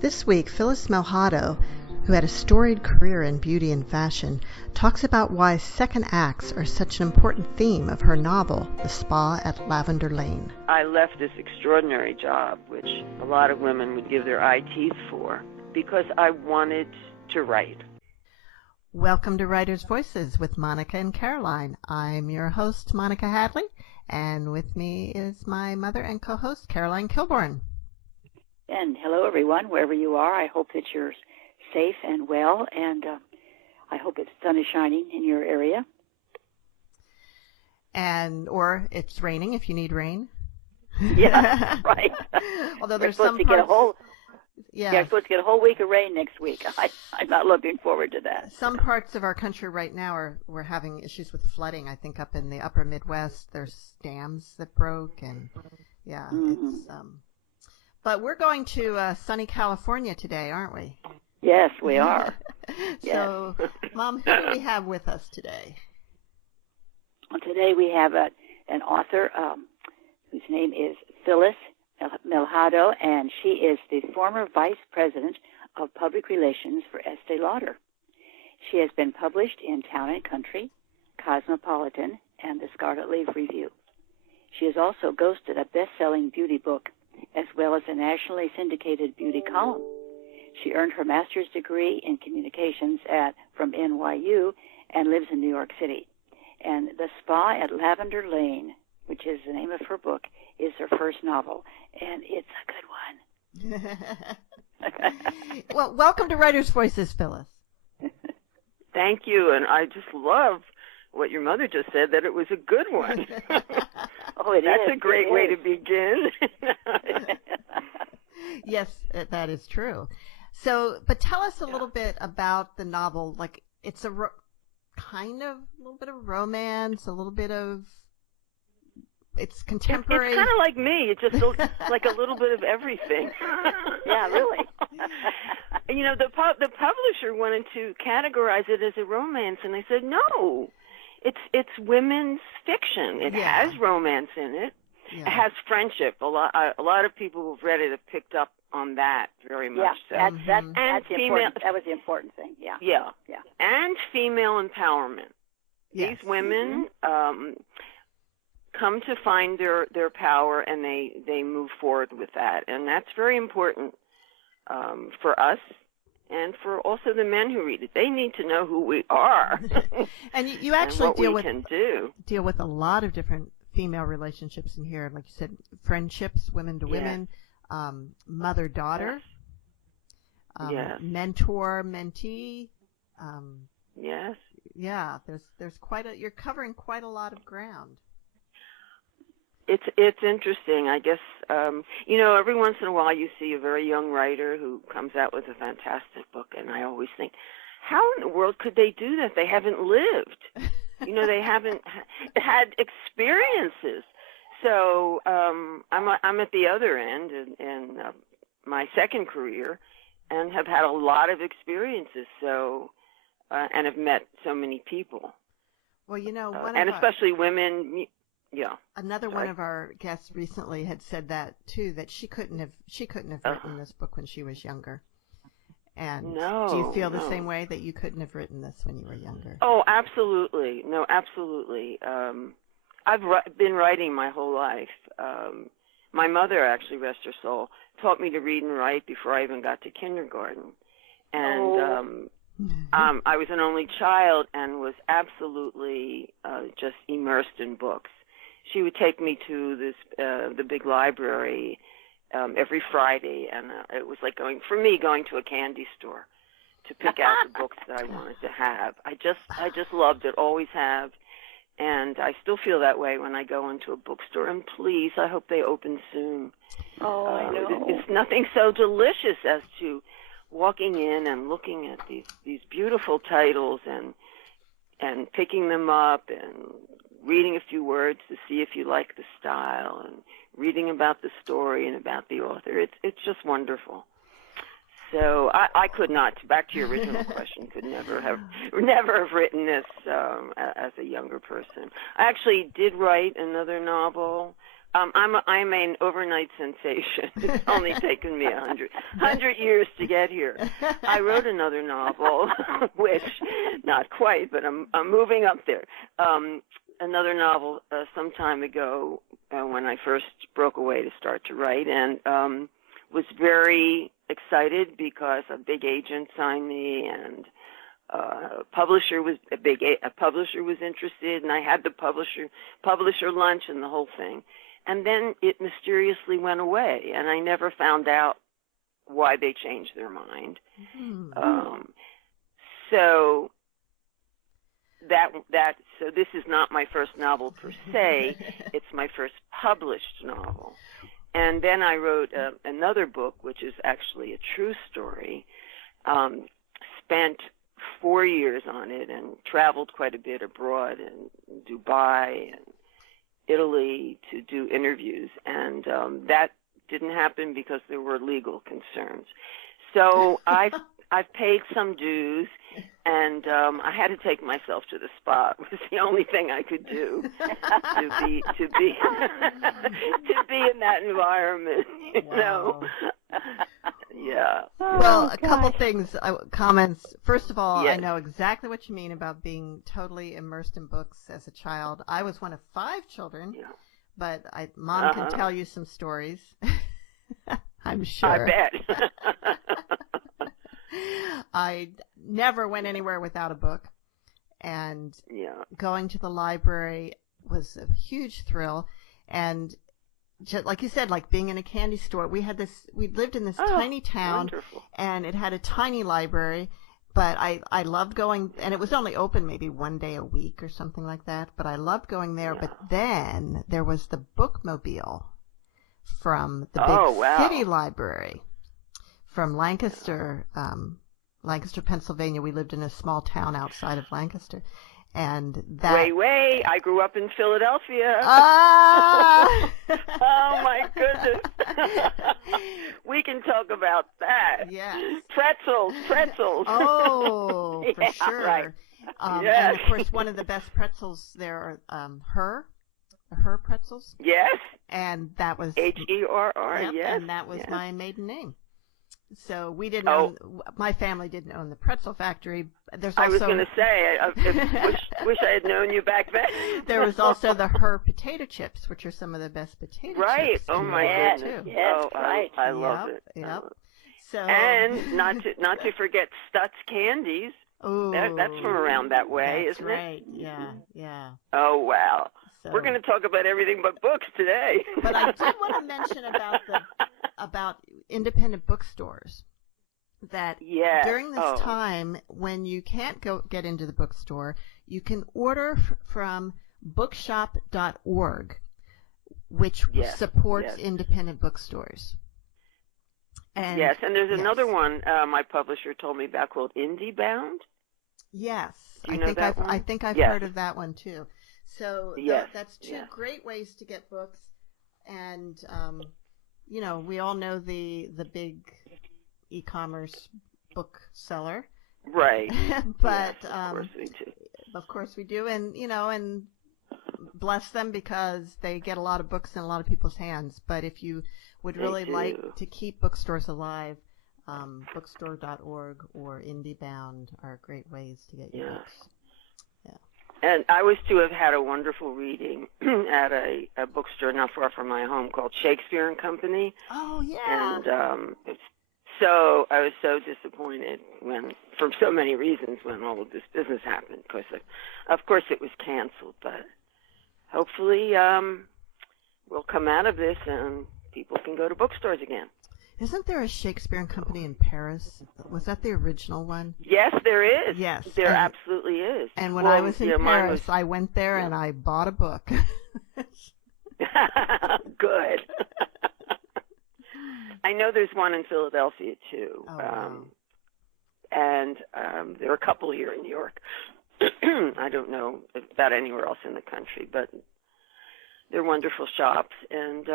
This week, Phyllis Melhado, who had a storied career in beauty and fashion, talks about why second acts are such an important theme of her novel, The Spa at Lavender Lane. I left this extraordinary job, which a lot of women would give their eye teeth for, because I wanted to write. Welcome to Writers' Voices with Monica and Caroline. I'm your host, Monica Hadley, and with me is my mother and co-host, Caroline Kilborn. And hello, everyone, wherever you are. I hope that you're safe and well, and I hope the sun is shining in your area. Or it's raining if you need rain. Yeah, right. Although there's supposed some to get a whole we're supposed to get a whole week of rain next week. I'm not looking forward to that. Some parts of our country right now we're having issues with flooding. I think up in the upper Midwest there's dams that broke, and it's but we're going to sunny California today, aren't we? Yes, we are. So, Mom, who do we have with us today? Well, today we have an author whose name is Phyllis Melhado, and she is the former Vice President of Public Relations for Estee Lauder. She has been published in Town & Country, Cosmopolitan, and the Scarlet Leaf Review. She has also ghosted a best-selling beauty book, as well as a nationally syndicated beauty column. She earned her master's degree in communications from NYU and lives in New York City. And The Spa at Lavender Lane, which is the name of her book, is her first novel, and it's a good one. Well, welcome to Writers' Voices, Phyllis. Thank you, and I just love what your mother just said, that it was a good one. That's a great way to begin. Yes, that is true. So, but tell us a little bit about the novel. Like, it's a little bit of romance, a little bit of, it's contemporary. It's kind of like me. It just looks like a little bit of everything. Yeah, really. You know, the publisher wanted to categorize it as a romance, and I said, no. It's women's fiction. It has romance in it. Yeah. It has friendship. A lot of people who've read it have picked up on that very much. Yeah, so. that was the important thing. Yeah. Yeah. And female empowerment. Yes. These women come to find their power, and they move forward with that, and that's very important for us. And for also the men who read it, they need to know who we are. And you actually and deal with a lot of different female relationships in here. Like you said, friendships, women to women, mother-daughter, mentor, mentee. Yes. Yeah, there's you're covering quite a lot of ground. It's interesting. I guess, every once in a while you see a very young writer who comes out with a fantastic book, and I always think, how in the world could they do that? They haven't lived. They haven't had experiences. So I'm at the other end in my second career and have had a lot of experiences, and have met so many people. Well, especially women. Yeah. Another one of our guests recently had said that too, that she couldn't have written this book when she was younger. And do you feel the same way, that you couldn't have written this when you were younger? Oh, absolutely. No, absolutely. I've been writing my whole life. My mother, actually, rest her soul, taught me to read and write before I even got to kindergarten. And I was an only child and was absolutely just immersed in books. She would take me to the big library every Friday, and it was like going to a candy store to pick out the books that I wanted to have. I just loved it, always have, and I still feel that way when I go into a bookstore. And please, I hope they open soon. Oh, I know. It's nothing so delicious as to walking in and looking at these beautiful titles and picking them up and reading a few words to see if you like the style, and reading about the story and about the author. It's just wonderful. So I could not, back to your original question, could never have written this as a younger person. I actually did write another novel I'm an overnight sensation. It's only taken me 100 years to get here. I wrote another novel, which not quite, but I'm moving up there. Another novel some time ago when I first broke away to start to write, and was very excited because a big agent signed me, and a publisher was interested, and I had the publisher lunch and the whole thing. And then it mysteriously went away, and I never found out why they changed their mind. Mm-hmm. So this is not my first novel per se. It's my first published novel. And then I wrote another book, which is actually a true story. Spent 4 years on it and traveled quite a bit abroad in Dubai and Italy to do interviews, and that didn't happen because there were legal concerns. So I've paid some dues, and I had to take myself to the spa. It was the only thing I could do to be to be in that environment. You know. Yeah. Well, a couple things, comments. First of all, yes. I know exactly what you mean about being totally immersed in books as a child. I was one of 5 children, but Mom can tell you some stories. I'm sure. I bet. I never went anywhere without a book, and going to the library was a huge thrill. And just like you said, like being in a candy store, we lived in this tiny town, wonderful. And it had a tiny library, but I loved going, and it was only open maybe one day a week or something like that, but I loved going there. But then there was the bookmobile from the big city library from Lancaster, Pennsylvania. We lived in a small town outside of Lancaster. And that I grew up in Philadelphia. Ah! Oh my goodness. We can talk about that. Yes. Pretzels. Oh, for sure. Right. Yes. And of course, one of the best pretzels there are her pretzels. Yes. And that was Herr. Yep, yes. And that was my maiden name. So we didn't my family didn't own the pretzel factory. I was going to say, wish I had known you back then. There was also the Her potato chips, which are some of the best potato chips. Right. Oh my goodness. Yes, right. I love it. Yep. So and not to forget Stutz candies. Oh, that's from around that way, isn't right. it? Yeah. Oh wow. So, we're going to talk about everything but books today. But I did want to mention about independent bookstores, that during this time when you can't get into the bookstore, you can order from bookshop.org, which supports independent bookstores. And and there's another one my publisher told me about called IndieBound. Yes, Do you know that one? I think I've heard of that one too. So that's two great ways to get books, and we all know the big e-commerce bookseller, right? But of course we do. Of course we do, and bless them because they get a lot of books in a lot of people's hands. But if you would really like to keep bookstores alive, bookstore.org or IndieBound are great ways to get your books. And I was to have had a wonderful reading at a bookstore not far from my home called Shakespeare and Company. Oh, yeah. And I was so disappointed for so many reasons, when all of this business happened. Because of course it was canceled, but hopefully we'll come out of this and people can go to bookstores again. Isn't there a Shakespeare and Company in Paris? Was that the original one? Yes, there is. Yes. There absolutely is. And when I was in Paris, I went there and I bought a book. Good. I know there's one in Philadelphia, too. Oh, wow. And there are a couple here in New York. I don't know about anywhere else in the country, but they're wonderful shops, and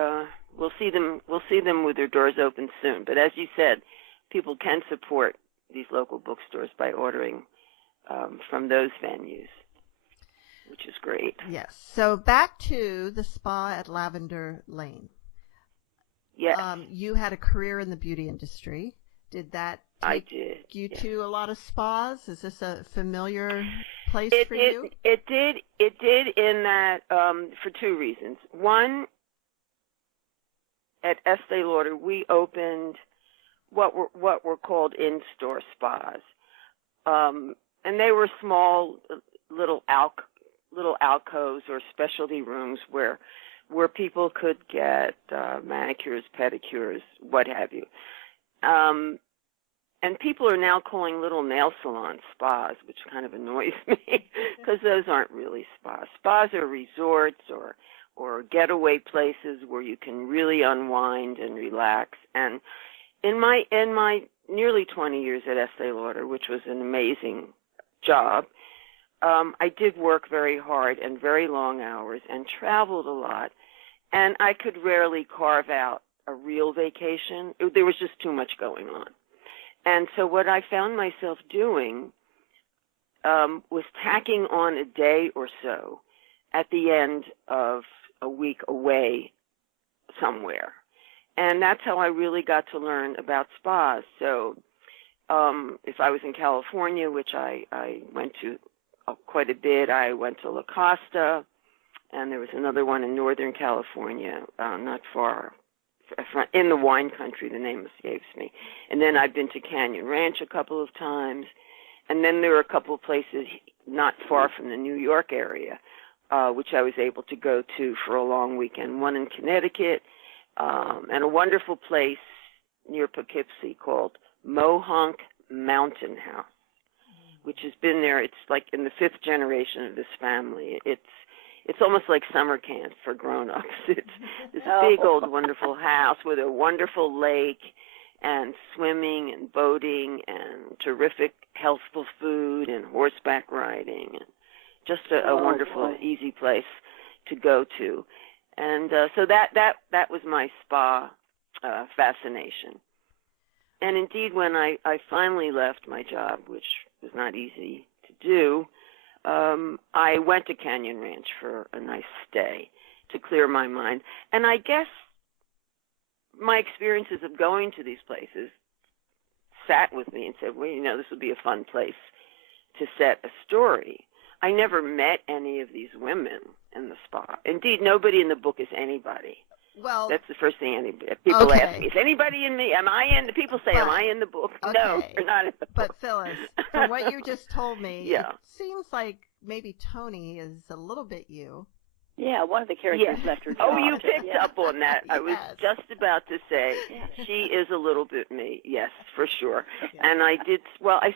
we'll see them with their doors open soon. But as you said, people can support these local bookstores by ordering from those venues. which is great. Yes. So back to the spa at Lavender Lane. Yes. You had a career in the beauty industry. Did that take you to a lot of spas? Is this a familiar place for you? It did in that for two reasons. One, at Estee Lauder, we opened what were called in-store spas, and they were small little alcoves or specialty rooms where people could get manicures, pedicures, what have you. And people are now calling little nail salons spas, which kind of annoys me because those aren't really spas. Spas are resorts or getaway places where you can really unwind and relax. And in my nearly 20 years at Estee Lauder, which was an amazing job, I did work very hard and very long hours and traveled a lot, and I could rarely carve out a real vacation. There was just too much going on. And so what I found myself doing was tacking on a day or so at the end of a week away somewhere. And that's how I really got to learn about spas. So if I was in California, which I went to quite a bit, I went to La Costa, and there was another one in Northern California, not far in the wine country, the name escapes me. And then I've been to Canyon Ranch a couple of times. And then there were a couple of places not far from the New York area, which I was able to go to for a long weekend. One in Connecticut, and a wonderful place near Poughkeepsie called Mohonk Mountain House, which has been there. It's like in the fifth generation of this family. It's almost like summer camp for grown-ups. It's this big old wonderful house with a wonderful lake and swimming and boating and terrific healthful food and horseback riding, and just a wonderful, easy place to go to. And so that was my spa fascination. And indeed, when I finally left my job, which was not easy to do, I went to Canyon Ranch for a nice stay to clear my mind. And I guess my experiences of going to these places sat with me and said, well, this would be a fun place to set a story. I never met any of these women in the spa. Indeed, nobody in the book is anybody. Well, that's the first thing people ask me. Is anybody in me? Am I in? People say, am I in the book? Okay. No, you're not in the book. But Phyllis, from what you just told me, yeah. It seems like maybe Tony is a little bit you. Yeah, one of the characters left her job. Oh, you picked up on that. I was just about to say she is a little bit me. Yes, for sure. Yes. And I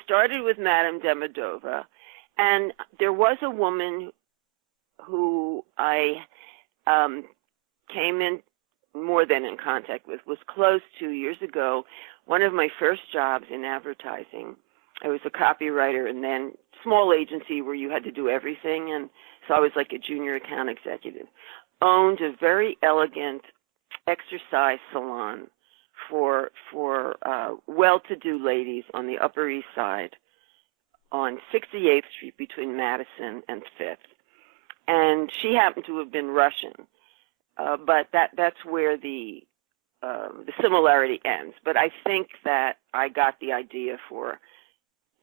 started with Madame Demidova, and there was a woman who I came in more than in contact with, was close 2 years ago. One of my first jobs in advertising, I was a copywriter and then small agency where you had to do everything, and so I was like a junior account executive, owned a very elegant exercise salon for well-to-do ladies on the Upper East Side on 68th Street between Madison and 5th. And she happened to have been Russian. But that's where the similarity ends. But I think that I got the idea for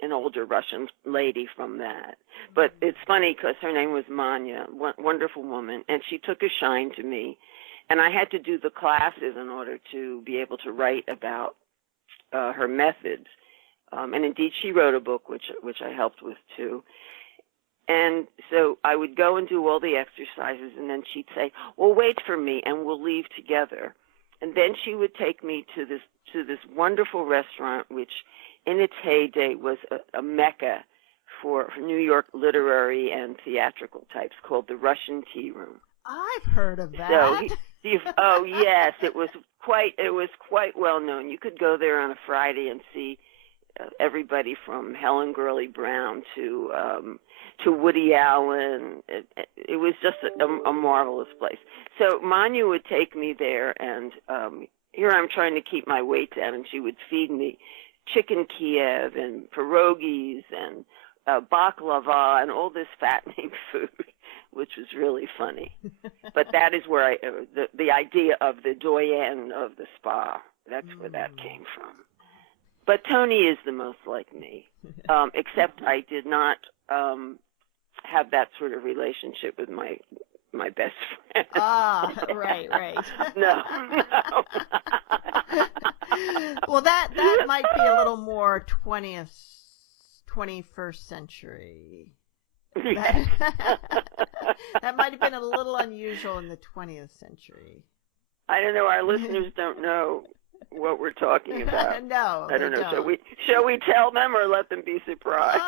an older Russian lady from that. But it's funny because her name was Manya, wonderful woman, and she took a shine to me. And I had to do the classes in order to be able to write about her methods. And indeed, she wrote a book, which I helped with too. And so I would go and do all the exercises, and then she'd say, well, wait for me, and we'll leave together. And then she would take me to this wonderful restaurant, which in its heyday was a mecca for New York literary and theatrical types, called the Russian Tea Room. I've heard of that. Oh, yes, it was quite well known. You could go there on a Friday and see everybody from Helen Gurley Brown to Woody Allen. It was just a marvelous place. So Manya would take me there, and here I'm trying to keep my weight down, and she would feed me chicken Kiev and pierogies and baklava and all this fattening food, which was really funny. But that is where the idea of the doyenne of the spa, that's where that came from. But Tony is the most like me, except I did not have that sort of relationship with my best friend. Ah, right. No. Well, that might be a little more 21st century. Yes. That might have been a little unusual in the 20th century. I don't know. Our listeners don't know what we're talking about. No, I don't know. Shall we tell them or let them be surprised?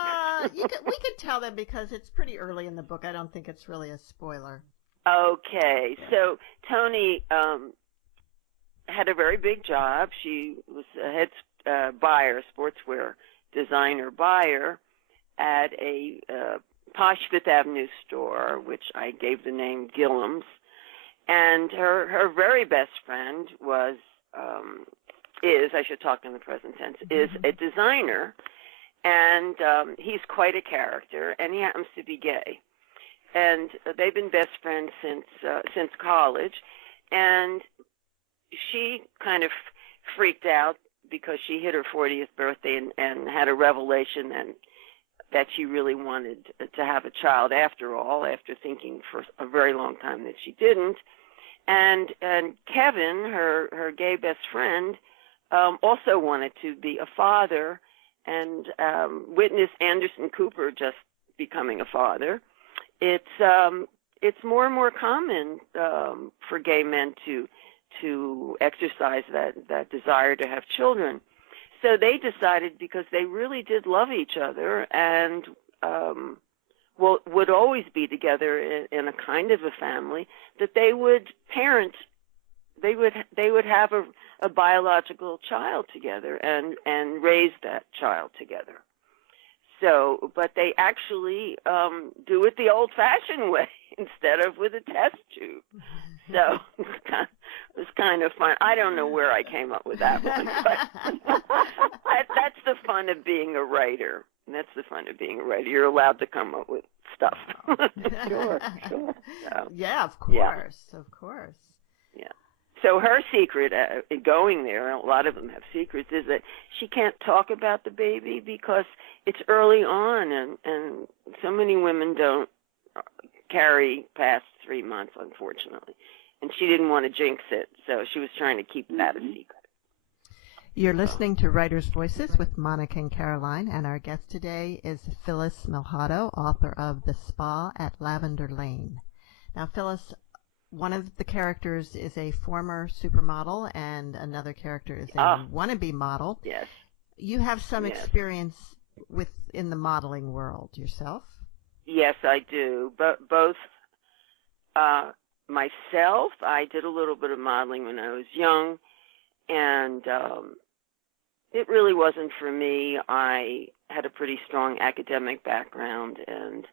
We could tell them because it's pretty early in the book. I don't think it's really a spoiler. Okay, so Tony had a very big job. She was a head buyer, sportswear designer buyer at a posh Fifth Avenue store, which I gave the name Gillum's. And her very best friend I should talk in the present tense, is a designer, and he's quite a character, and he happens to be gay. And they've been best friends since college, and she kind of freaked out because she hit her 40th birthday and had a revelation that she really wanted to have a child after all, after thinking for a very long time that she didn't. And Kevin, her gay best friend, also wanted to be a father, and witness Anderson Cooper just becoming a father. It's more and more common for gay men to exercise that desire to have children. So they decided, because they really did love each other and would always be together in a kind of a family, that they would parent. They would have a biological child together and raise that child together. So, but they actually do it the old-fashioned way instead of with a test tube. So it was kind of fun. I don't know where I came up with that one, but that's the fun of being a writer. That's the fun of being a writer. You're allowed to come up with stuff. Sure. So, Yeah, of course. Yeah. So her secret going there, and a lot of them have secrets, is that she can't talk about the baby because it's early on, and so many women don't carry past 3 months, unfortunately. And she didn't want to jinx it, so she was trying to keep that a secret. You're listening to Writers' Voices with Monica and Caroline, and our guest today is Phyllis Melhado, author of The Spa at Lavender Lane. Now, Phyllis, one of the characters is a former supermodel, and another character is a wannabe model. Yes. You have some experience in the modeling world yourself? Yes, I do. But both myself, I did a little bit of modeling when I was young, and it really wasn't for me. I had a pretty strong academic background, and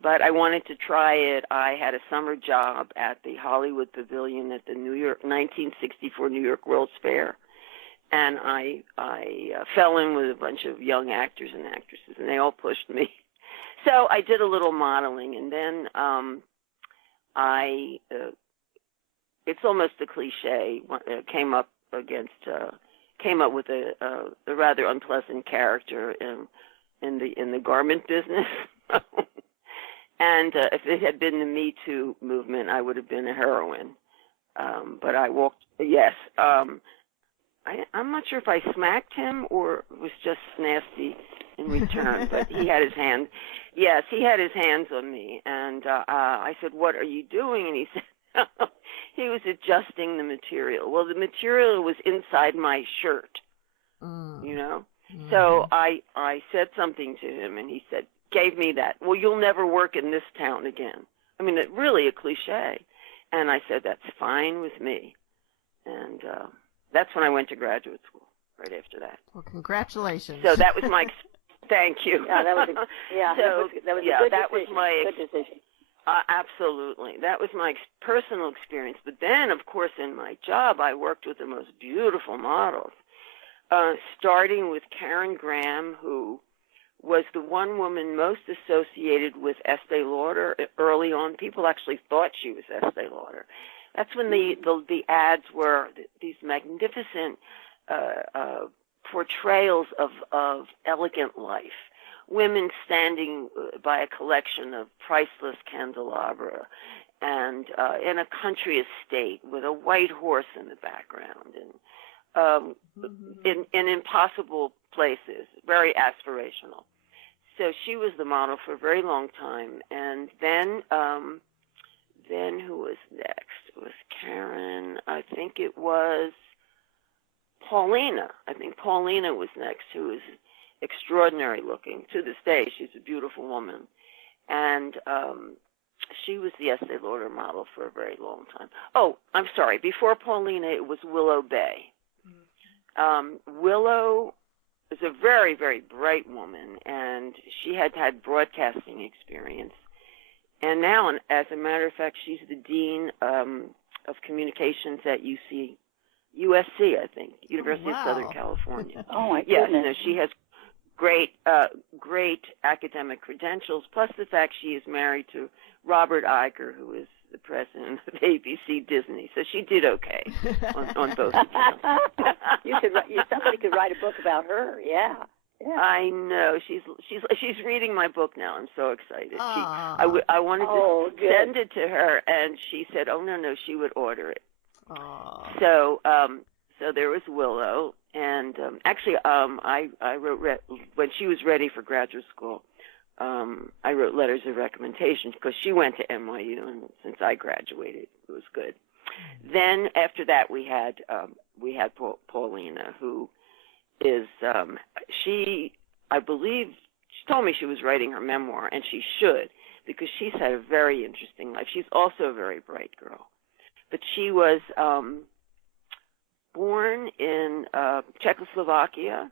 but I wanted to try it. I had a summer job at the Hollywood Pavilion at the 1964 New York World's Fair, and I fell in with a bunch of young actors and actresses, and they all pushed me. So I did a little modeling, and then it's almost a cliche, came up with a rather unpleasant character in the garment business. And if it had been the Me Too movement, I would have been a heroine. But I walked. Yes. I'm not sure if I smacked him or was just nasty in return. But he had his hand. Yes, he had his hands on me, and I said, "What are you doing?" And he said, he was adjusting the material. Well, the material was inside my shirt, you know. Mm-hmm. So I said something to him, and he gave me that. Well, you'll never work in this town again. I mean, really a cliche. And I said, that's fine with me. And that's when I went to graduate school, right after that. Well, congratulations. So that was my, thank you. Yeah, that was a good decision. Absolutely. That was my personal experience. But then, of course, in my job, I worked with the most beautiful models, starting with Karen Graham, who was the one woman most associated with Estee Lauder early on. People actually thought she was Estee Lauder. That's when the ads were these magnificent portrayals of elegant life. Women standing by a collection of priceless candelabra and in a country estate with a white horse in the background and in impossible places, very aspirational. So she was the model for a very long time. And then who was next? It was Karen. I think it was Paulina. I think Paulina was next, who was extraordinary looking. To this day, she's a beautiful woman. And she was the Estee Lauder model for a very long time. Oh, I'm sorry. Before Paulina, it was Willow Bay. Willow is a very, very bright woman, and she had had broadcasting experience. And now, as a matter of fact, she's the dean of communications at USC, I think, University of Southern California. Oh, my yes, goodness. no, she has great academic credentials, plus the fact she is married to Robert Iger, who is the president of ABC Disney. So she did okay on both accounts. Somebody could write a book about her. Yeah. Yeah. I know. She's reading my book now. I'm so excited. I wanted to send it to her, and she said, "Oh no, she would order it." So there was Willow, and actually, I wrote when she was ready for graduate school. I wrote letters of recommendation because she went to NYU, and since I graduated, it was good. Then after that, we had Paulina, who is I believe she told me she was writing her memoir, and she should, because she's had a very interesting life. She's also a very bright girl, but she was born in Czechoslovakia,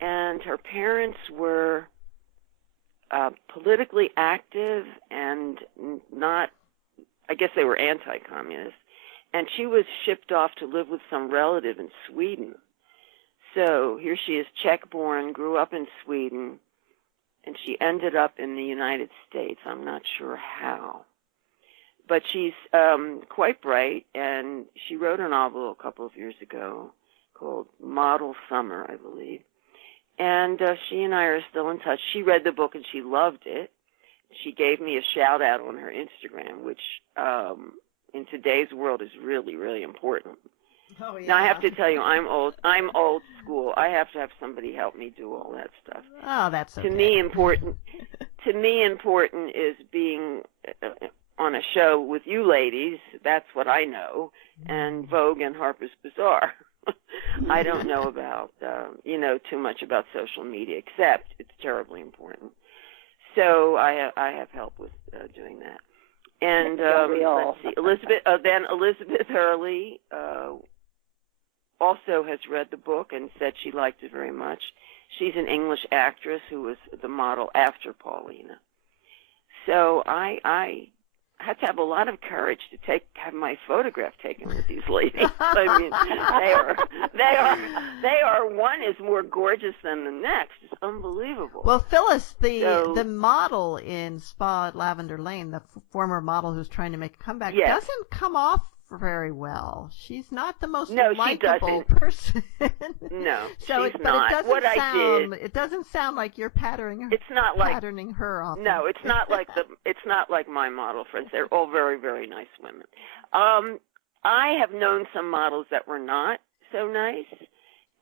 and her parents were politically active and not, I guess they were anti-communist, and she was shipped off to live with some relative in Sweden. So here she is, Czech-born, grew up in Sweden, and she ended up in the United States. I'm not sure how. But she's quite bright, and she wrote a novel a couple of years ago called Model Summer, I believe. And she and I are still in touch. She read the book, and she loved it. She gave me a shout-out on her Instagram, which in today's world is really, really important. Oh, yeah. Now, I have to tell you, I'm old school. I have to have somebody help me do all that stuff. Oh, that's okay. To me, important is being on a show with you ladies. That's what I know, and Vogue and Harper's Bazaar. I don't know about, too much about social media, except it's terribly important. So I have help with doing that. And let's see, Elizabeth Hurley also has read the book and said she liked it very much. She's an English actress who was the model after Paulina. So I had to have a lot of courage to have my photograph taken with these ladies. I mean, they are. One is more gorgeous than the next. It's unbelievable. Well, Phyllis, the model in Spa at Lavender Lane, the former model who's trying to make a comeback, doesn't come off very well. She's not the most likable person. No, so she's not. It doesn't sound like you're patterning her off. No, it's not like my model friends. They're all very, very nice women. I have known some models that were not so nice,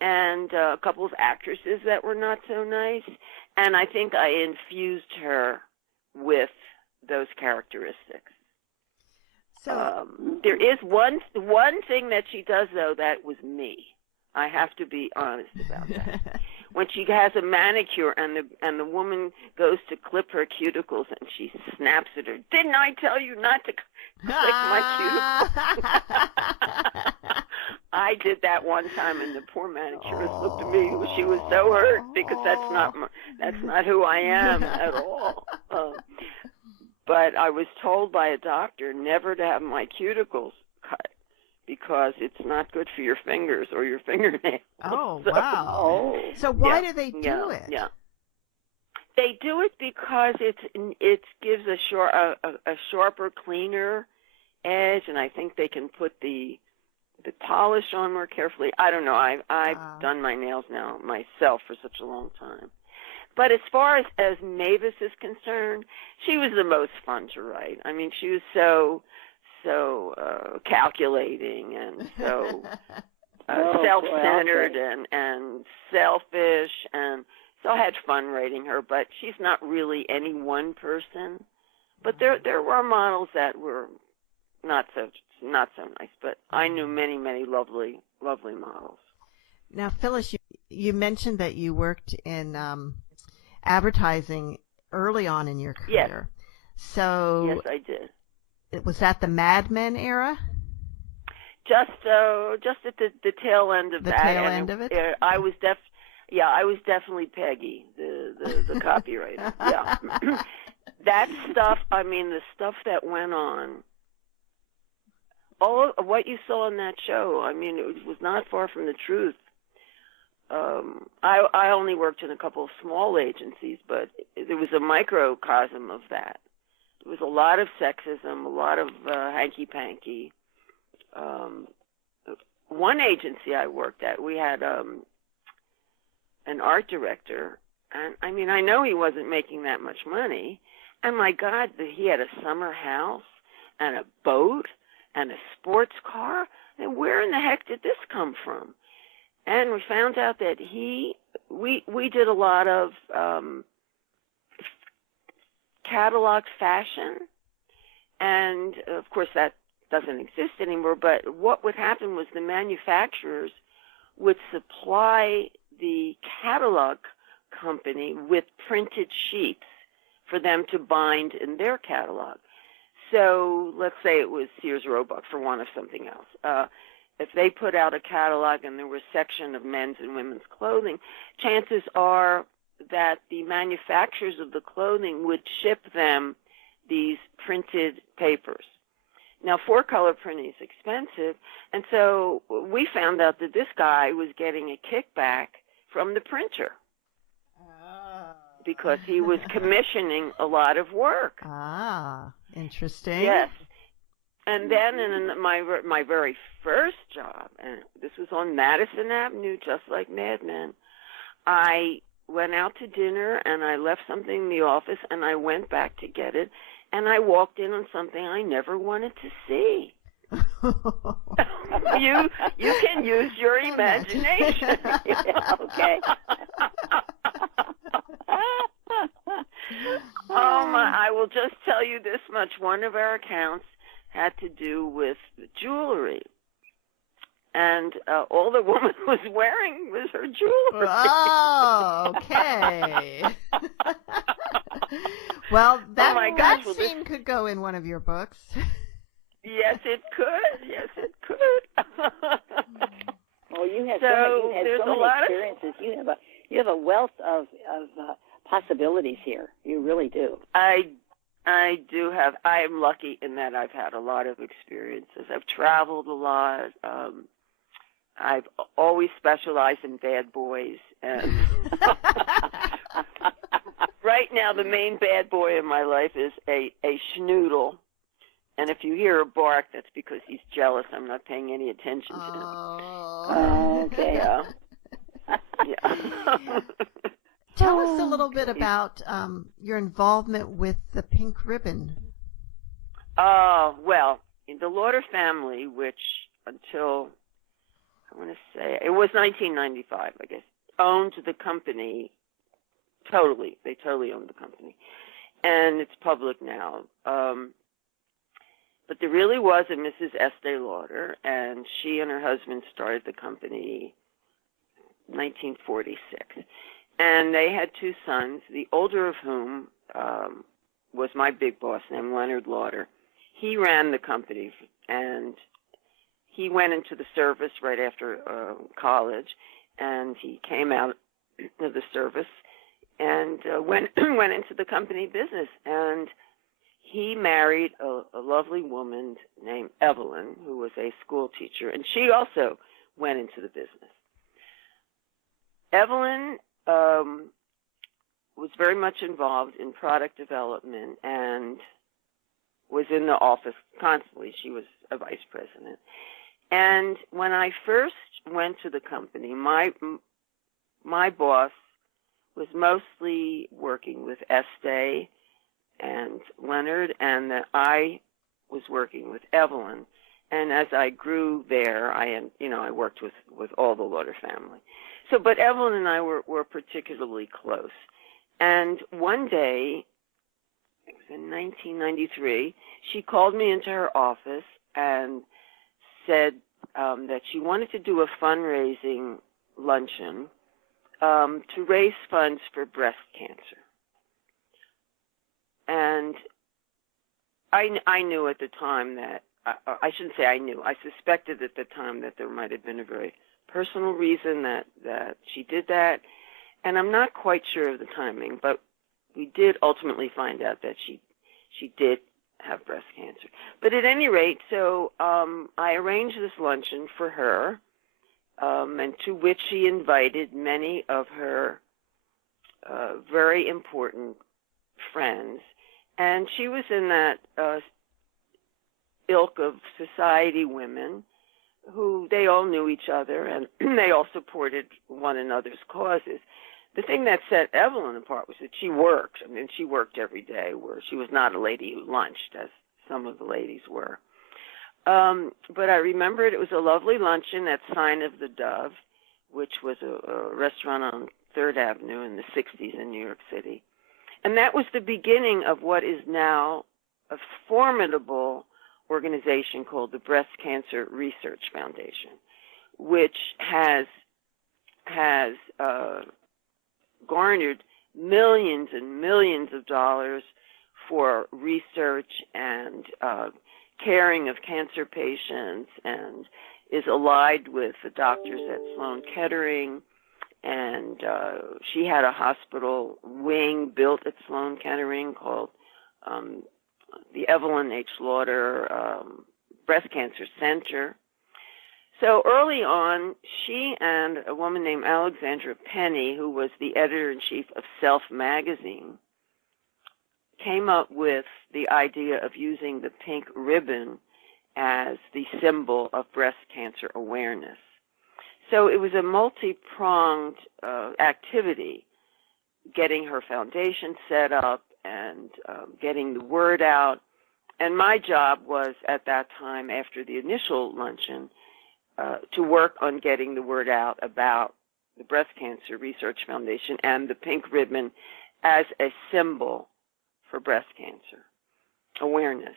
and a couple of actresses that were not so nice, and I think I infused her with those characteristics. So there is one thing that she does, though, that was me. I have to be honest about that. When she has a manicure and the woman goes to clip her cuticles and she snaps at her, "Didn't I tell you not to clip my cuticles?" I did that one time, and the poor manicurist looked at me. She was so hurt because that's not who I am at all. But I was told by a doctor never to have my cuticles cut because it's not good for your fingers or your fingernails. Oh, wow. So why do they do it? Yeah. They do it because it gives a sharper, cleaner edge, and I think they can put the polish on more carefully. I don't know. I've done my nails now myself for such a long time. But as far as Mavis is concerned, she was the most fun to write. I mean, she was so calculating and so self-centered and selfish, and so I had fun writing her. But she's not really any one person. But there were models that were not so nice. But I knew many lovely models. Now, Phyllis, you mentioned that you worked in advertising early on in your career. Yes. So yes, I did. Was that the Mad Men era? Just at the tail end of the that. Tail end of it. I was definitely Peggy, the copywriter. Yeah, that stuff. I mean, the stuff that went on. All of what you saw in that show. I mean, it was not far from the truth. I only worked in a couple of small agencies, but there was a microcosm of that. There was a lot of sexism, a lot of hanky-panky. One agency I worked at, we had an art director, and I mean, I know he wasn't making that much money, and my God, he had a summer house and a boat and a sports car. And where in the heck did this come from? And we found out that we did a lot of catalog fashion, and of course that doesn't exist anymore. But what would happen was the manufacturers would supply the catalog company with printed sheets for them to bind in their catalog. So let's say it was Sears Roebuck, for want of something else. If they put out a catalog and there was a section of men's and women's clothing, chances are that the manufacturers of the clothing would ship them these printed papers. Now, 4-color printing is expensive, and so we found out that this guy was getting a kickback from the printer because he was commissioning a lot of work. Interesting. Yes. And then in my very first job, and this was on Madison Avenue, just like Mad Men, I went out to dinner and I left something in the office and I went back to get it, and I walked in on something I never wanted to see. You can use your imagination. Yeah, okay. I will just tell you this much. One of our accounts had to do with jewelry. And all the woman was wearing was her jewelry. Oh, okay. Well, that scene could go in one of your books. Yes, it could. Yes, it could. Well, you have so many experiences. You have a wealth of possibilities here. You really do. I do have. I am lucky in that I've had a lot of experiences. I've traveled a lot. I've always specialized in bad boys. And right now, the main bad boy in my life is a schnoodle. And if you hear a bark, that's because he's jealous. I'm not paying any attention to him. Oh, okay. Yeah. Tell us a little bit about your involvement with the Pink Ribbon. Well, in the Lauder family, which until, I want to say, it was 1995, I guess, owned the company totally. They totally owned the company. And it's public now. But there really was a Mrs. Estee Lauder, and she and her husband started the company in 1946. And they had 2 sons, the older of whom was my big boss named Leonard Lauder. He ran the company, and he went into the service right after college, and he came out of the service and went into the company business. And he married a lovely woman named Evelyn, who was a school teacher, and she also went into the business. Evelyn was very much involved in product development and was in the office constantly. She was a vice president. And when I first went to the company, my boss was mostly working with Estee and Leonard, and that I was working with Evelyn. And as I grew there, I worked with all the Lauder family. So, but Evelyn and I were particularly close. And one day, it was in 1993, she called me into her office and said that she wanted to do a fundraising luncheon to raise funds for breast cancer. And I knew at the time that, I shouldn't say I knew, I suspected at the time that there might have been a very personal reason that she did that. And I'm not quite sure of the timing, but we did ultimately find out that she did have breast cancer. But at any rate, so I arranged this luncheon for her, and to which she invited many of her very important friends. And she was in that ilk of society women who they all knew each other and they all supported one another's causes. The thing that set Evelyn apart was that she worked. I mean, she worked every day, where she was not a lady who lunched, as some of the ladies were. But I remembered it was a lovely luncheon at Sign of the Dove, which was a restaurant on 3rd Avenue in the 60s in New York City. And that was the beginning of what is now a formidable organization called the Breast Cancer Research Foundation, which has garnered millions and millions of dollars for research and caring of cancer patients, and is allied with the doctors at Sloan Kettering. And she had a hospital wing built at Sloan Kettering called the Evelyn H. Lauder Breast Cancer Center. So early on, she and a woman named Alexandra Penny, who was the editor-in-chief of Self magazine, came up with the idea of using the pink ribbon as the symbol of breast cancer awareness. So it was a multi-pronged activity, getting her foundation set up and getting the word out. And my job was, at that time, after the initial luncheon, to work on getting the word out about the Breast Cancer Research Foundation and the pink ribbon as a symbol for breast cancer awareness.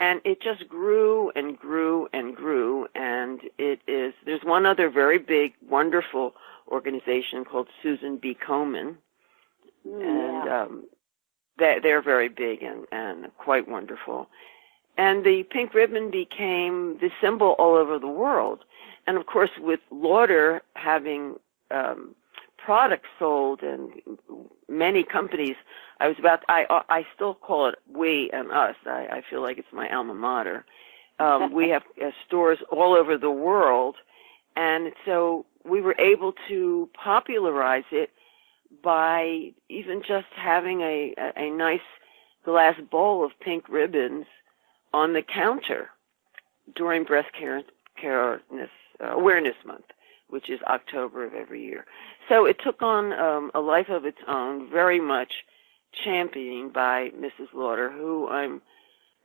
And it just grew and grew and grew, and there's one other very big, wonderful organization called Susan B. Komen, and they're very big and quite wonderful. And the pink ribbon became the symbol all over the world. And, of course, with Lauder having products sold and many companies, I still call it we and us. I feel like it's my alma mater. We have stores all over the world. And so we were able to popularize it by even just having a nice glass bowl of pink ribbons on the counter during Breast Awareness Month, which is October of every year. So it took on a life of its own, very much championed by Mrs. Lauder, who I'm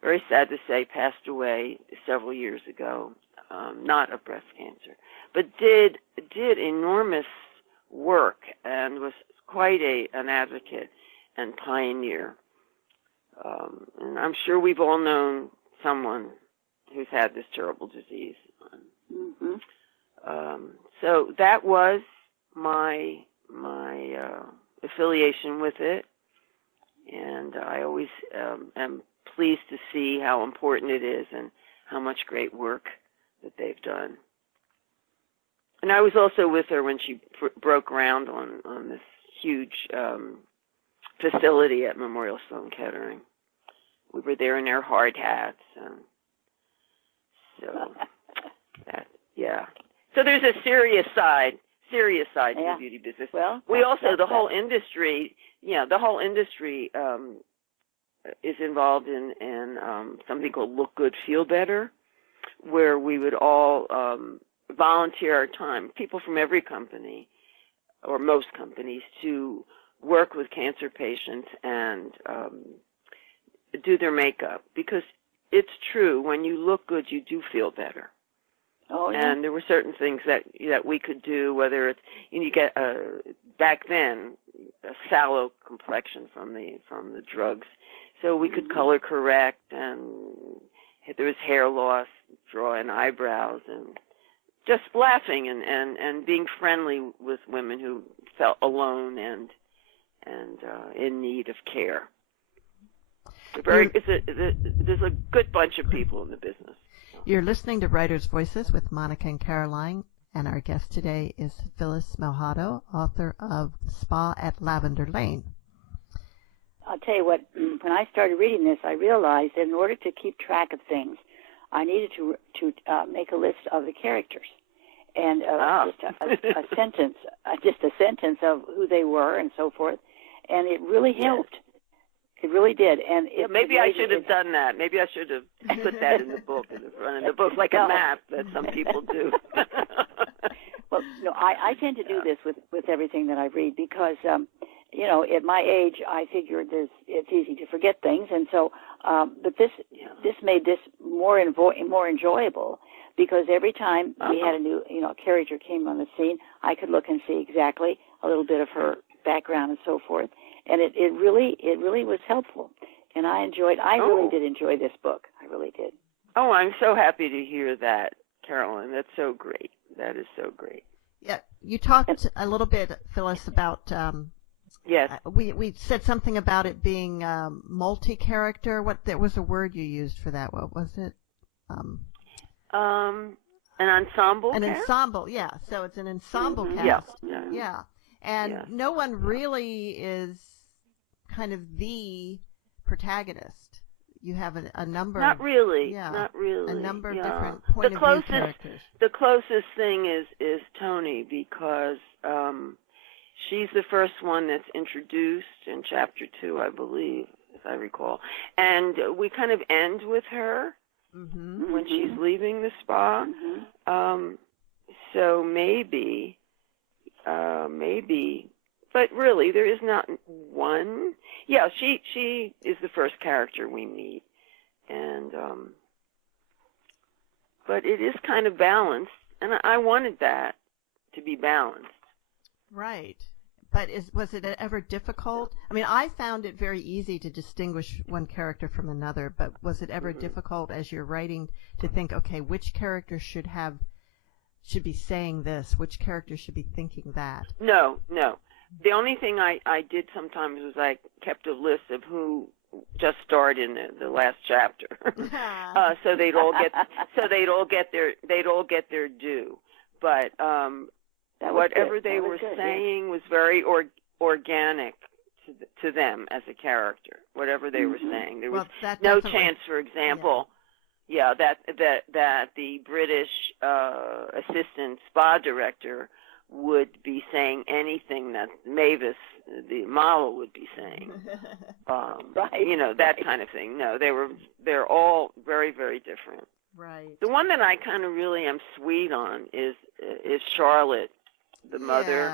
very sad to say passed away several years ago, not of breast cancer, but did enormous work and was quite an advocate and pioneer. And I'm sure we've all known someone who's had this terrible disease. Mm-hmm. So that was my affiliation with it, and I always am pleased to see how important it is and how much great work that they've done. And I was also with her when she broke ground on this huge facility at Memorial Sloan Kettering. We were there in our hard hats, and so that, yeah. So there's a serious side serious side to the beauty business. Well, we also the whole industry is involved in something called Look Good, Feel Better, where we would all volunteer our time, people from every company or most companies, to work with cancer patients and do their makeup, because it's true, when you look good, you do feel better. Oh, yeah. And there were certain things that we could do, whether it's you get back then a sallow complexion from the drugs, so we could color correct, and there was hair loss, draw in eyebrows, and just laughing and being friendly with women who felt alone and in need of care. There's a good bunch of people in the business. You're listening to Writers' Voices with Monica and Caroline, and our guest today is Phyllis Melhado, author of Spa at Lavender Lane. I'll tell you what, when I started reading this, I realized that in order to keep track of things, I needed to make a list of the characters, and just a sentence of who they were and so forth, and it really helped. It really did, and maybe I should have done that. Maybe I should have put that in the book, in the front of the book, like a map that some people do. Well, no, I tend to do this with everything that I read because, at my age, I figured it's easy to forget things, and so, but this made this more enjoyable because every time we had a new, character came on the scene, I could look and see exactly a little bit of her background and so forth. And it really was helpful, and I really did enjoy this book. I really did. Oh, I'm so happy to hear that, Carolyn. That's so great. That is so great. Yeah, you talked a little bit, Phyllis, about yes. We said something about it being multi-character. There was a word you used for that. What was it? An ensemble. An cast? Ensemble, yeah. So it's an ensemble cast. Yeah. And no one really is kind of the protagonist. You have a number. Not really. Yeah. Not really. A number of different point of view characters. The closest thing is Tony, because she's the first one that's introduced in chapter 2, I believe, if I recall. And we kind of end with her when she's leaving the spa. So maybe, but really there is not one. Yeah, she is the first character we meet, and but it is kind of balanced, and I wanted that to be balanced. Right. But was it ever difficult? I mean, I found it very easy to distinguish one character from another, but was it ever difficult as you're writing to think, okay, which character should be saying this, which character should be thinking that? No. The only thing I did sometimes was I kept a list of who just starred in the last chapter, so they'd all get their due. But whatever they were saying was very organic to them as a character. Whatever they were saying, there was no chance, for example. Yeah, that the British assistant spa director would be saying anything that Mavis, the model, would be saying. Right. That kind of thing. No, they're all very, very different. Right. The one that I kind of really am sweet on is Charlotte, the mother.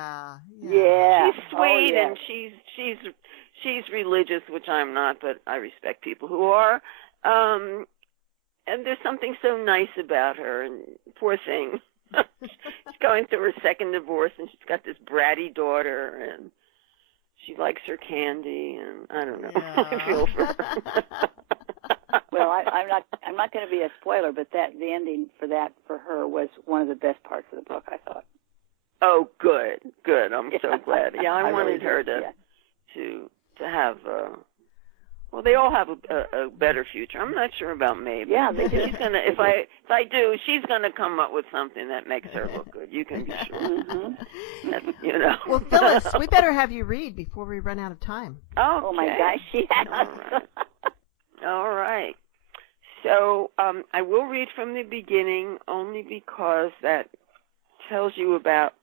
Yeah. She's sweet and she's religious, which I'm not, but I respect people who are. And there's something so nice about her, and poor thing. She's going through her second divorce, and she's got this bratty daughter, and she likes her candy, and I don't know. I feel for her. Well, I'm not going to be a spoiler, but the ending for her was one of the best parts of the book, I thought. Oh, good. I'm so glad. Yeah, I wanted her to have. Well, they all have a better future. I'm not sure about Maeve. Yeah, they do. She's gonna. If I do, she's gonna come up with something that makes her look good. You can be sure. Well, Phyllis, we better have you read before we run out of time. Oh my gosh, yeah. All right. So I will read from the beginning only because that tells you about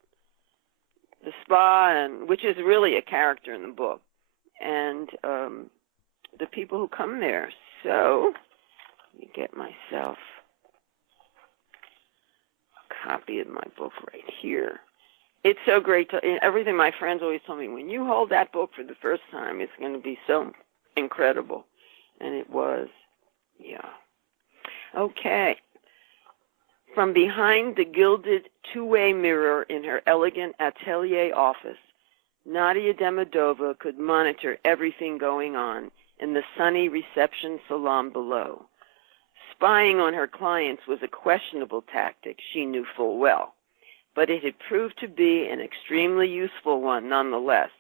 the spa, and which is really a character in the book, and the people who come there. So let me get myself a copy of my book right here. It's so great. Everything my friends always tell me, when you hold that book for the first time, it's going to be so incredible. And it was, yeah. Okay. From behind the gilded two-way mirror in her elegant atelier office, Nadia Demidova could monitor everything going on in the sunny reception salon below. Spying on her clients was a questionable tactic, she knew full well, but it had proved to be an extremely useful one nonetheless.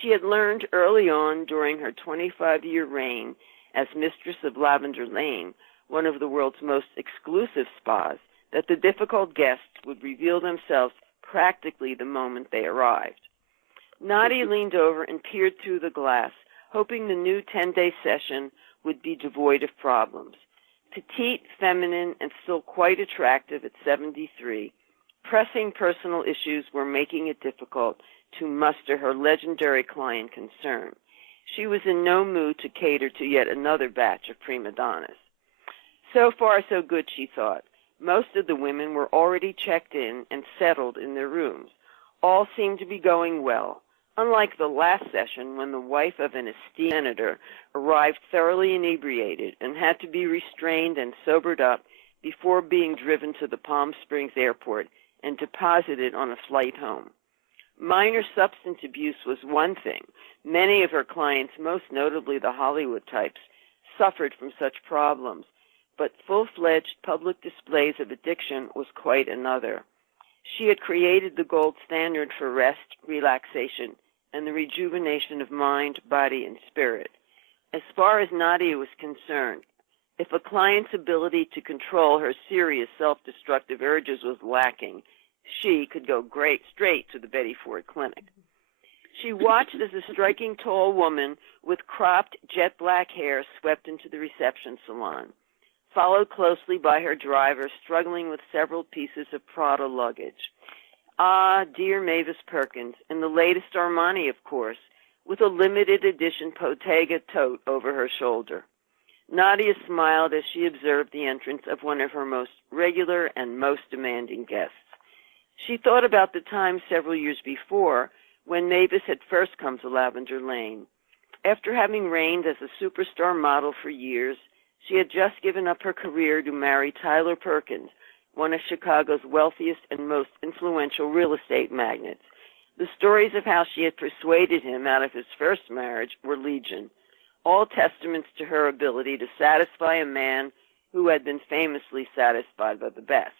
She had learned early on during her 25-year reign as mistress of Lavender Lane, one of the world's most exclusive spas, that the difficult guests would reveal themselves practically the moment they arrived. Nadia leaned over and peered through the glass, hoping the new 10-day session would be devoid of problems. Petite, feminine, and still quite attractive at 73, pressing personal issues were making it difficult to muster her legendary client concern. She was in no mood to cater to yet another batch of prima donnas. So far, so good, she thought. Most of the women were already checked in and settled in their rooms. All seemed to be going well, unlike the last session when the wife of an esteemed senator arrived thoroughly inebriated and had to be restrained and sobered up before being driven to the Palm Springs airport and deposited on a flight home. Minor substance abuse was one thing. Many of her clients, most notably the Hollywood types, suffered from such problems, but full-fledged public displays of addiction was quite another. She had created the gold standard for rest, relaxation, and the rejuvenation of mind, body, and spirit. As far as Nadia was concerned, if a client's ability to control her serious self-destructive urges was lacking, she could go straight to the Betty Ford Clinic. She watched as a striking tall woman with cropped jet black hair swept into the reception salon, followed closely by her driver struggling with several pieces of Prada luggage. Ah, dear Mavis Perkins, in the latest Armani, of course, with a limited edition Bottega tote over her shoulder. Nadia smiled as she observed the entrance of one of her most regular and most demanding guests. She thought about the time several years before when Mavis had first come to Lavender Lane. After having reigned as a superstar model for years, she had just given up her career to marry Tyler Perkins, one of Chicago's wealthiest and most influential real estate magnates. The stories of how she had persuaded him out of his first marriage were legion, all testaments to her ability to satisfy a man who had been famously satisfied by the best.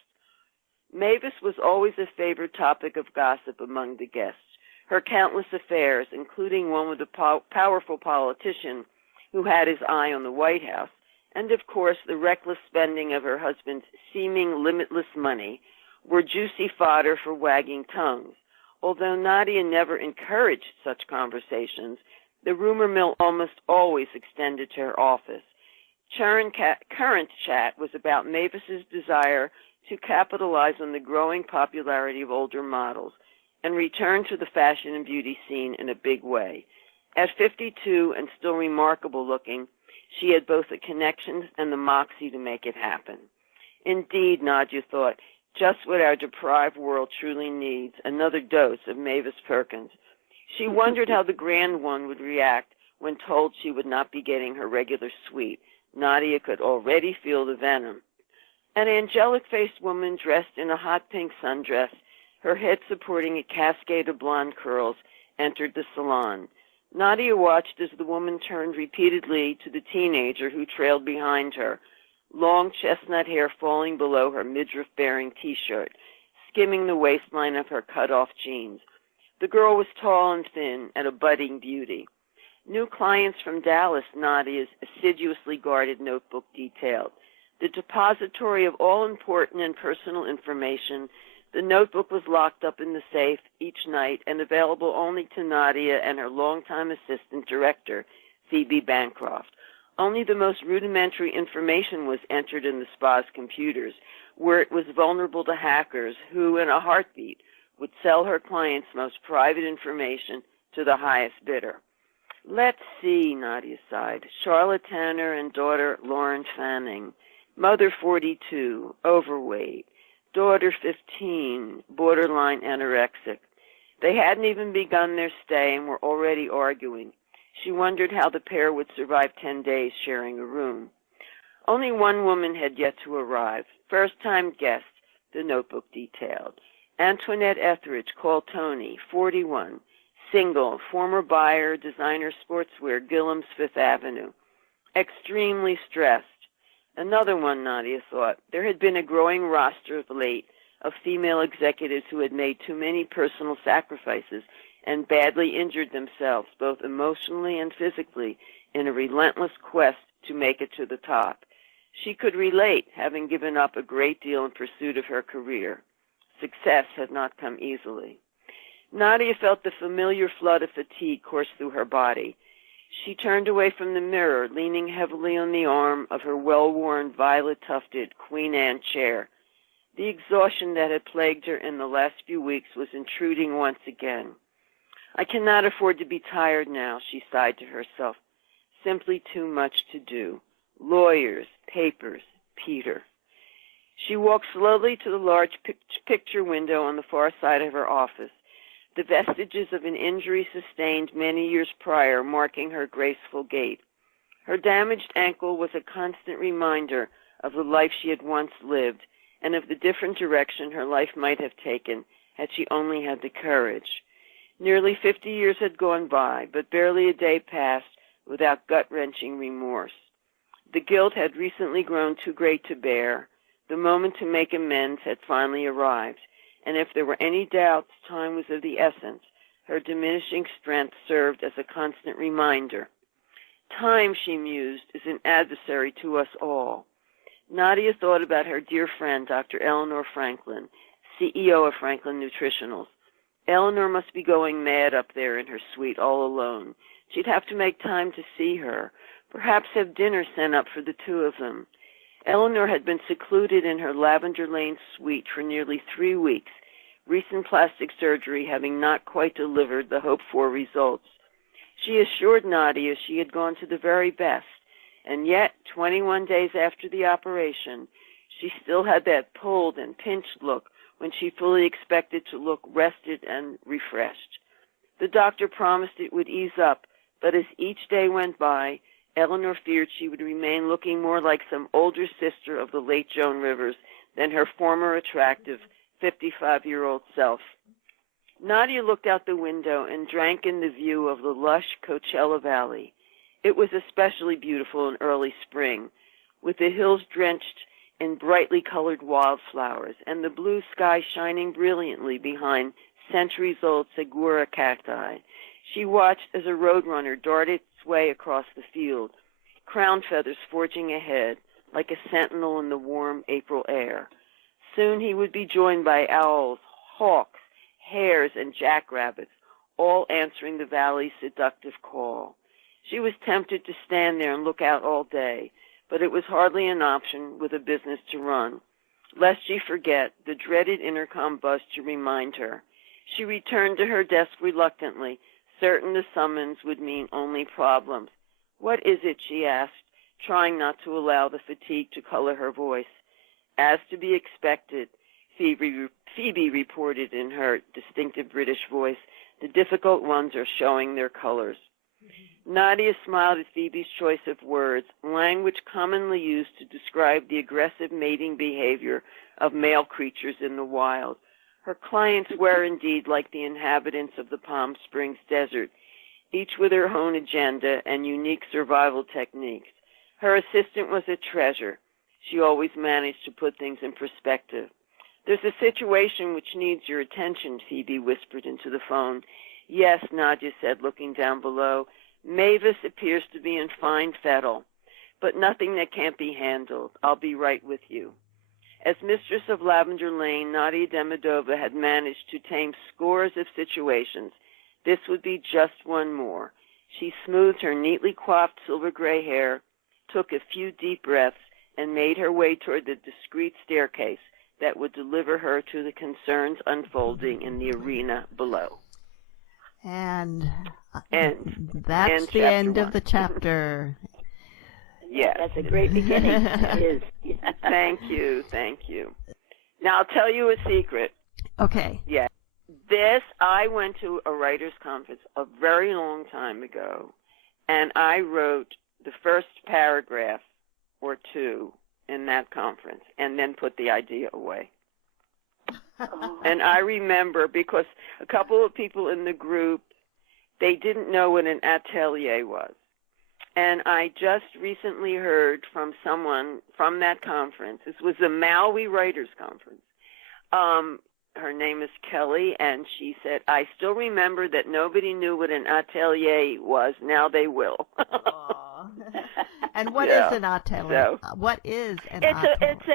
Mavis was always a favored topic of gossip among the guests. Her countless affairs, including one with a powerful politician who had his eye on the White House, and of course the reckless spending of her husband's seeming limitless money, were juicy fodder for wagging tongues. Although Nadia never encouraged such conversations, the rumor mill almost always extended to her office. Current chat was about Mavis's desire to capitalize on the growing popularity of older models and return to the fashion and beauty scene in a big way. At 52 and still remarkable looking, she had both the connections and the moxie to make it happen. Indeed, Nadia thought, just what our deprived world truly needs, another dose of Mavis Perkins. She wondered how the Grand One would react when told she would not be getting her regular suite. Nadia could already feel the venom. An angelic-faced woman dressed in a hot pink sundress, her head supporting a cascade of blonde curls, entered the salon. Nadia watched as the woman turned repeatedly to the teenager who trailed behind her, long chestnut hair falling below her midriff-bearing T-shirt, skimming the waistline of her cut-off jeans. The girl was tall and thin and a budding beauty. New clients from Dallas, Nadia's assiduously guarded notebook detailed. The depository of all important and personal information, the notebook was locked up in the safe each night and available only to Nadia and her longtime assistant director, Phoebe Bancroft. Only the most rudimentary information was entered in the spa's computers, where it was vulnerable to hackers who, in a heartbeat, would sell her clients' most private information to the highest bidder. Let's see, Nadia sighed. Charlotte Tanner and daughter Lauren Fanning. Mother 42, overweight. Daughter 15, borderline anorexic. They hadn't even begun their stay and were already arguing. She wondered how the pair would survive 10 days sharing a room. Only one woman had yet to arrive. First-time guest, the notebook detailed. Antoinette Etheridge, called Tony, 41, single, former buyer, designer sportswear, Gillham's Fifth Avenue. Extremely stressed. Another one, Nadia thought. There had been a growing roster of late of female executives who had made too many personal sacrifices and badly injured themselves, both emotionally and physically, in a relentless quest to make it to the top. She could relate, having given up a great deal in pursuit of her career. Success had not come easily. Nadia felt the familiar flood of fatigue course through her body. She turned away from the mirror, leaning heavily on the arm of her well-worn, violet-tufted Queen Anne chair. The exhaustion that had plagued her in the last few weeks was intruding once again. I cannot afford to be tired now, she sighed to herself. Simply too much to do. Lawyers, papers, Peter. She walked slowly to the large picture window on the far side of her office, the vestiges of an injury sustained many years prior marking her graceful gait. Her damaged ankle was a constant reminder of the life she had once lived and of the different direction her life might have taken had she only had the courage. Nearly 50 years had gone by, but barely a day passed without gut-wrenching remorse. The guilt had recently grown too great to bear. The moment to make amends had finally arrived, and if there were any doubts time was of the essence, her diminishing strength served as a constant reminder. Time, she mused, is an adversary to us all. Nadia thought about her dear friend, Dr. Eleanor Franklin, CEO of Franklin Nutritionals. Eleanor must be going mad up there in her suite all alone. She'd have to make time to see her, perhaps have dinner sent up for the two of them. Eleanor had been secluded in her Lavender Lane suite for nearly 3 weeks, recent plastic surgery having not quite delivered the hoped-for results. She assured Nadia she had gone to the very best, and yet, 21 days after the operation, she still had that pulled and pinched look when she fully expected to look rested and refreshed. The doctor promised it would ease up, but as each day went by, Eleanor feared she would remain looking more like some older sister of the late Joan Rivers than her former attractive 55-year-old self. Nadia looked out the window and drank in the view of the lush Coachella Valley. It was especially beautiful in early spring, with the hills drenched in brightly colored wildflowers and the blue sky shining brilliantly behind centuries-old saguaro cacti. She watched as a roadrunner darted its way across the field, crown feathers forging ahead like a sentinel in the warm April air. Soon he would be joined by owls, hawks, hares, and jackrabbits, all answering the valley's seductive call. She was tempted to stand there and look out all day, but it was hardly an option with a business to run. Lest she forget, the dreaded intercom buzzed to remind her. She returned to her desk reluctantly, certain the summons would mean only problems. "What is it?" she asked, trying not to allow the fatigue to color her voice. "As to be expected," Phoebe reported in her distinctive British voice. "The difficult ones are showing their colors." Nadia smiled at Phoebe's choice of words, language commonly used to describe the aggressive mating behavior of male creatures in the wild. Her clients were indeed like the inhabitants of the Palm Springs desert, each with her own agenda and unique survival techniques. Her assistant was a treasure. She always managed to put things in perspective. "There's a situation which needs your attention," Phoebe whispered into the phone. "Yes," Nadia said, looking down below. "Mavis appears to be in fine fettle, but nothing that can't be handled. I'll be right with you." As mistress of Lavender Lane, Nadia Demidova had managed to tame scores of situations. This would be just one more. She smoothed her neatly coiffed silver gray hair, took a few deep breaths, and made her way toward the discreet staircase that would deliver her to the concerns unfolding in the arena below. And End. that's the end of the chapter. Yes. That's a great beginning. It is. Thank you. Now, I'll tell you a secret. Okay. Yeah. I went to a writer's conference a very long time ago, and I wrote the first paragraph or two in that conference and then put the idea away. Oh. And I remember because a couple of people in the group, they didn't know what an atelier was. And I just recently heard from someone from that conference. This was the Maui Writers Conference. Her name is Kelly, and she said, I still remember that nobody knew what an atelier was. Now they will. And what is an atelier? What is an atelier? It's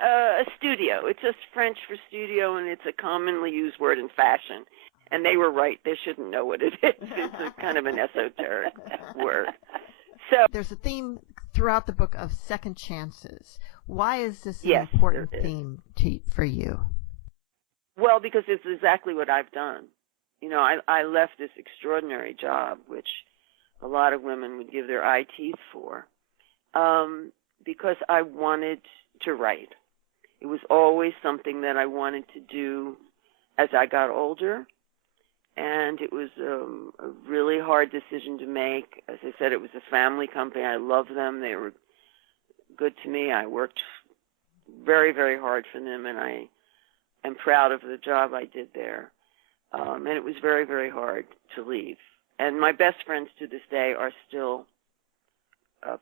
a studio. It's just French for studio, and it's a commonly used word in fashion. And they were right. They shouldn't know what it is. It's a kind of an esoteric word. So there's a theme throughout the book of second chances. Why is this an important theme for you? Well, because it's exactly what I've done. You know, I left this extraordinary job, which a lot of women would give their eye teeth for, because I wanted to write. It was always something that I wanted to do as I got older, and it was a really hard decision to make. As I said, it was a family company. I love them. They were good to me. I worked very, very hard for them, and I am proud of the job I did there. And it was very, very hard to leave. And my best friends to this day are still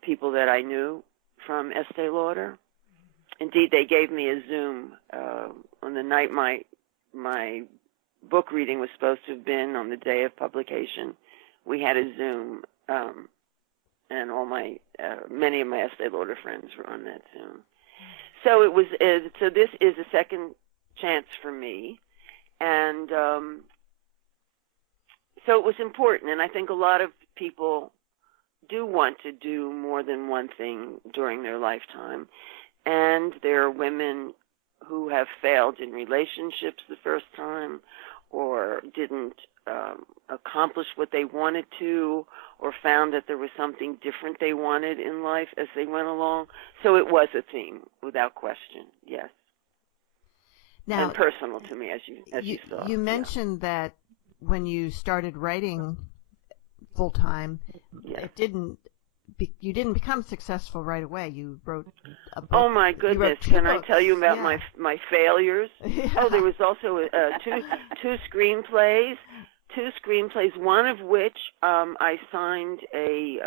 people that I knew from Estee Lauder. Indeed, they gave me a Zoom on the night my book reading was supposed to have been on the day of publication. We had a Zoom, and all many of my Estee Lauder friends were on that Zoom. So so this is a second chance for me, and so it was important. And I think a lot of people do want to do more than one thing during their lifetime, and there are women who have failed in relationships the first time, or didn't accomplish what they wanted to, or found that there was something different they wanted in life as they went along. So it was a theme, without question, yes. Now, and personal to me, as you saw. You mentioned that when you started writing full time, you didn't become successful right away. You wrote a book. Oh my goodness! Can I tell you about my failures? Yeah. Oh, there was also two screenplays. One of which I signed a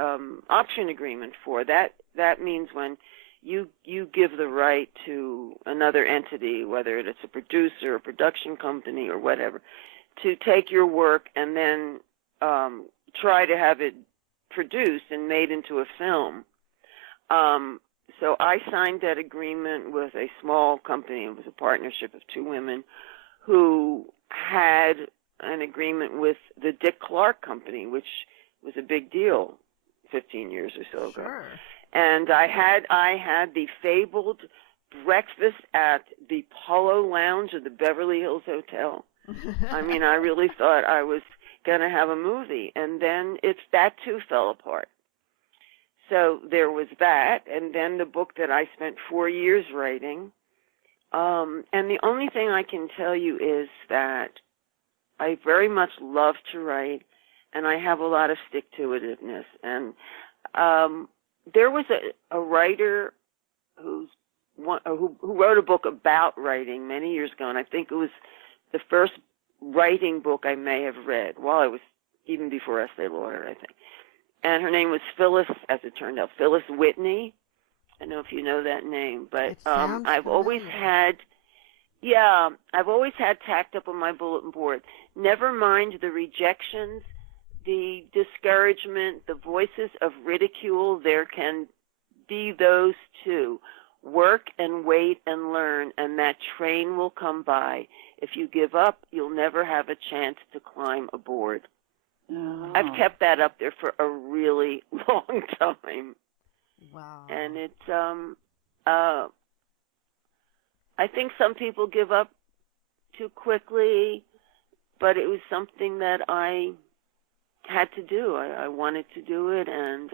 option agreement for. That means when you give the right to another entity, whether it's a producer, a production company, or whatever, to take your work and then try to have it produced and made into a film. So I signed that agreement with a small company. It was a partnership of two women who had an agreement with the Dick Clark Company, which was a big deal 15 years or so ago. Sure. And I had the fabled breakfast at the Polo Lounge of the Beverly Hills Hotel. I mean, I really thought I was going to have a movie, and then that too fell apart. So there was that, and then the book that I spent 4 years writing. And the only thing I can tell you is that I very much love to write, and I have a lot of stick-to-itiveness. And there was a writer who wrote a book about writing many years ago, and I think it was the first writing book I may have read. Well, it was even before Estee Lauder, I think. And her name was Phyllis, as it turned out, Phyllis Whitney. I don't know if you know that name, but I've always had tacked up on my bulletin board, never mind the rejections, the discouragement, the voices of ridicule, there can be those too. Work and wait and learn, and that train will come by. If you give up, you'll never have a chance to climb aboard. Oh. I've kept that up there for a really long time. Wow. And it's I think some people give up too quickly, but it was something that I had to do. I wanted to do it, and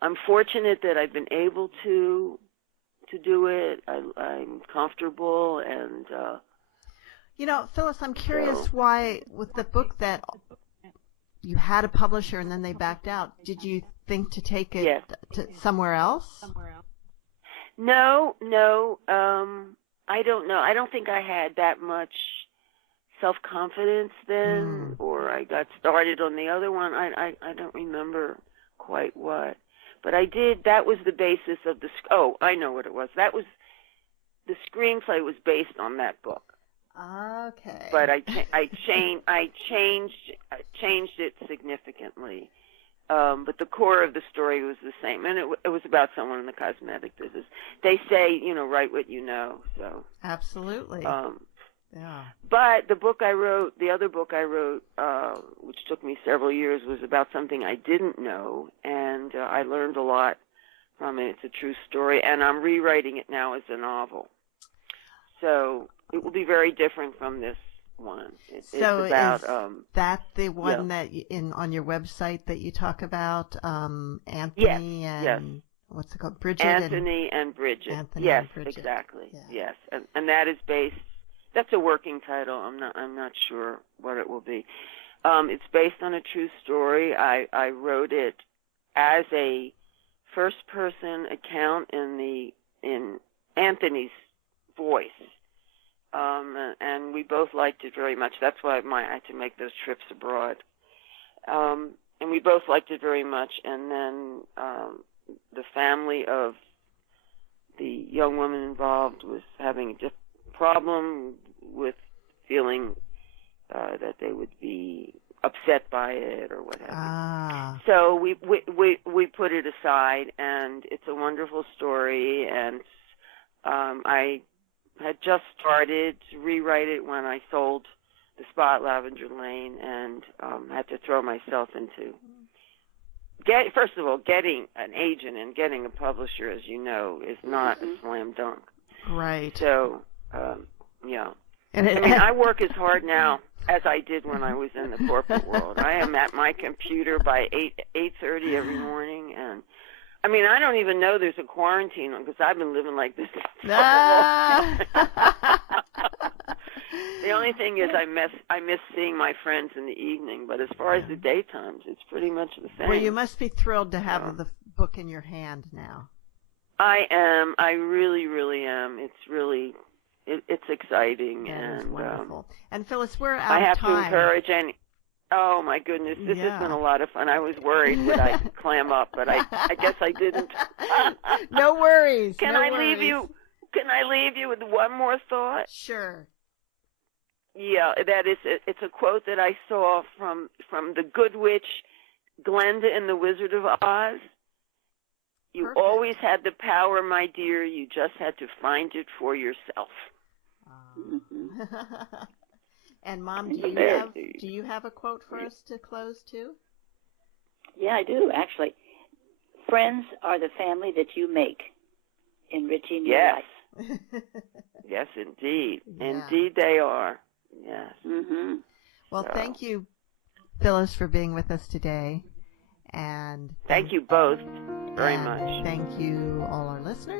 I'm fortunate that I've been able to do it. I'm comfortable, and Phyllis, I'm curious why with the book that you had a publisher and then they backed out. Did you think to take it to somewhere else? No. I don't know. I don't think I had that much self-confidence then, or I got started on the other one. I don't remember quite what. But I did. That was the basis of the. Oh, I know what it was. That was the screenplay was based on that book. Okay. But I changed it significantly. But the core of the story was the same, and it was about someone in the cosmetic business. They say, write what you know. So absolutely. Yeah. But the other book I wrote, which took me several years, was about something I didn't know, and I learned a lot from it. It's a true story, and I'm rewriting it now as a novel. So it will be very different from this one. It's about, is that the one that on your website that you talk about, Anthony and what's it called, Bridget? Anthony and Bridget. Anthony and Bridget. Exactly. Yeah. Yes, and that is based. That's a working title. I'm not sure what it will be. It's based on a true story. I wrote it as a first-person account in Anthony's voice, and we both liked it very much. That's why I had to make those trips abroad, and we both liked it very much. And then the family of the young woman involved was having a problem with feeling that they would be upset by it or what have you. So we put it aside, and it's a wonderful story. And I had just started to rewrite it when I sold the spa at Lavender Lane, and had to throw myself into first of all, getting an agent and getting a publisher, as you know, is not a slam dunk. Right. So. Yeah. I work as hard now as I did when I was in the corporate world. I am at my computer by 8:30 every morning, and I don't even know there's a quarantine because I've been living like this for a long time. The only thing is I miss seeing my friends in the evening, but as far as the daytimes, it's pretty much the same. Well, you must be thrilled to have the book in your hand now. I am. I really, really am. It's really. It's exciting, and wonderful. And Phyllis, we're out of time. I have to encourage any. Oh my goodness, this has been a lot of fun. I was worried would I clam up, but I guess I didn't. No worries. Can I leave you with one more thought? Sure. Yeah, it's a quote that I saw from the Good Witch, Glenda in The Wizard of Oz. You Perfect. Always had the power, my dear. You just had to find it for yourself. And Mom, do you have a quote for us to close too? Yeah, I do actually. Friends are the family that you make, enriching your life. Yes, indeed. Yeah. Indeed, they are. Yes. Mm-hmm. Well, thank you, Phyllis, for being with us today, and thank you both very much. Thank you, all our listeners.